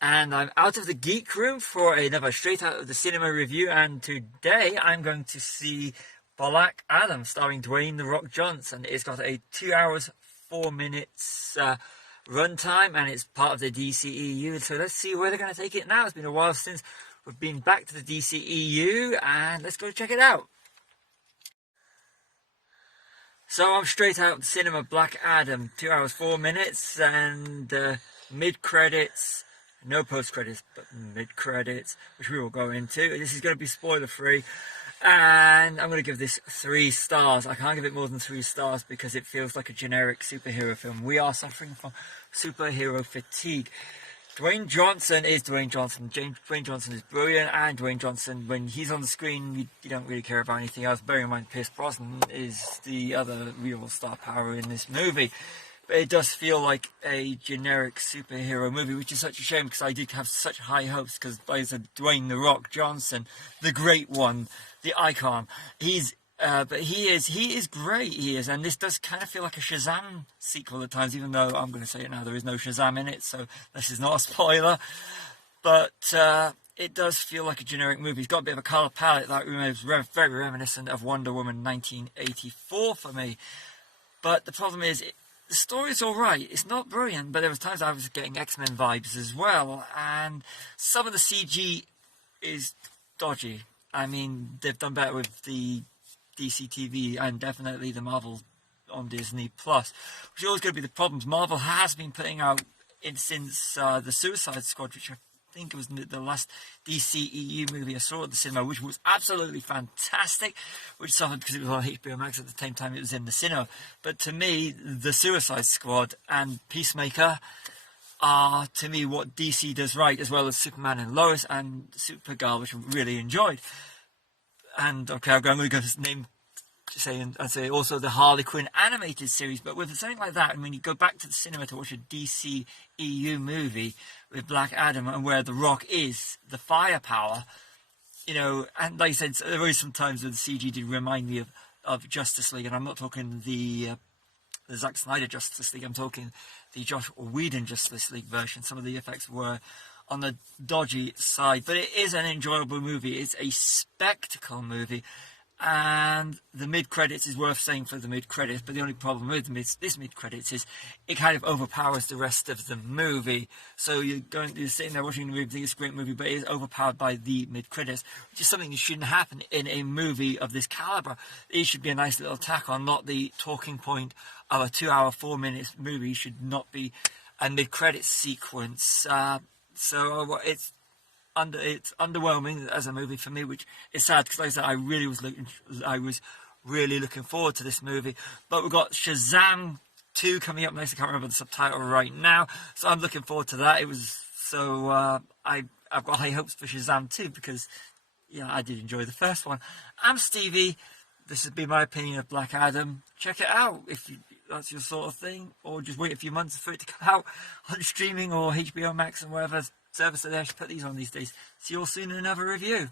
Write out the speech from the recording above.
And I'm out of the geek room for another straight out of the cinema review, and today I'm going to see Black Adam starring Dwayne "The Rock" Johnson. It's got a 2 hours 4 minutes runtime, and it's part of the DCEU. So let's see where they're going to take it now. It's been a while since we've been back to the DCEU, and let's go check it out. So I'm straight out of the cinema, Black Adam, 2 hours 4 minutes, and mid-credits. No post-credits, but mid-credits, which we will go into. This is going to be spoiler-free, and I'm going to give this 3 stars. I can't give it more than 3 stars because it feels like a generic superhero film. We are suffering from superhero fatigue. Dwayne Johnson is Dwayne Johnson. Dwayne Johnson is brilliant, and Dwayne Johnson, when he's on the screen, you don't really care about anything else. Bearing in mind, Pierce Brosnan is the other real star power in this movie. But it does feel like a generic superhero movie, which is such a shame because I did have such high hopes because I said Dwayne "The Rock" Johnson, the great one, the icon. But he is great, he is, and this does kind of feel like a Shazam sequel at times, even though I'm going to say it now, there is no Shazam in it, so this is not a spoiler. But it does feel like a generic movie. It's got a bit of a colour palette that is very reminiscent of Wonder Woman 1984 for me. But the problem is, the story's alright. It's not brilliant, but there was times I was getting X-Men vibes as well, and some of the CG is dodgy. I mean, they've done better with the DC TV and definitely the Marvel on Disney Plus, which is always going to be the problems. Marvel has been putting out since the Suicide Squad, which I think it was the last DCEU movie I saw at the cinema, which was absolutely fantastic, which suffered because it was on HBO Max at the same time it was in the cinema. But to me, the Suicide Squad and Peacemaker are, to me, what DC does right, as well as Superman and Lois and Supergirl, which I really enjoyed. And okay, I'm going to go name I'd say also the Harley Quinn animated series, but with something like that, and when you go back to the cinema to watch a DCEU movie with Black Adam and where The Rock is the firepower, and like I said, there were some times where the CG did remind me of Justice League, and I'm not talking the Zack Snyder Justice League, I'm talking the Joss Whedon Justice League version. Some of the effects were on the dodgy side, but it is an enjoyable movie. It's a spectacle movie. And the mid-credits is worth saying for the mid-credits, but the only problem with this mid-credits is it kind of overpowers the rest of the movie. So you're sitting there watching the movie, think it's a great movie, but it is overpowered by the mid-credits, which is something that shouldn't happen in a movie of this caliber. It should be a nice little tack on, not the talking point of a 2 hour 4 minutes movie. Should not be a mid-credits sequence. So it's underwhelming as a movie for me, which is sad because, like I said, I was really looking forward to this movie. But we've got Shazam 2 coming up next. I can't remember the subtitle right now, so I'm looking forward to that. I've got high hopes for Shazam 2 because I did enjoy the first one. I'm Stevie. This has been my opinion of Black Adam. Check it out if that's your sort of thing, or just wait a few months for it to come out on streaming or HBO Max and whatever service that they actually put these on these days. See you all soon in another review.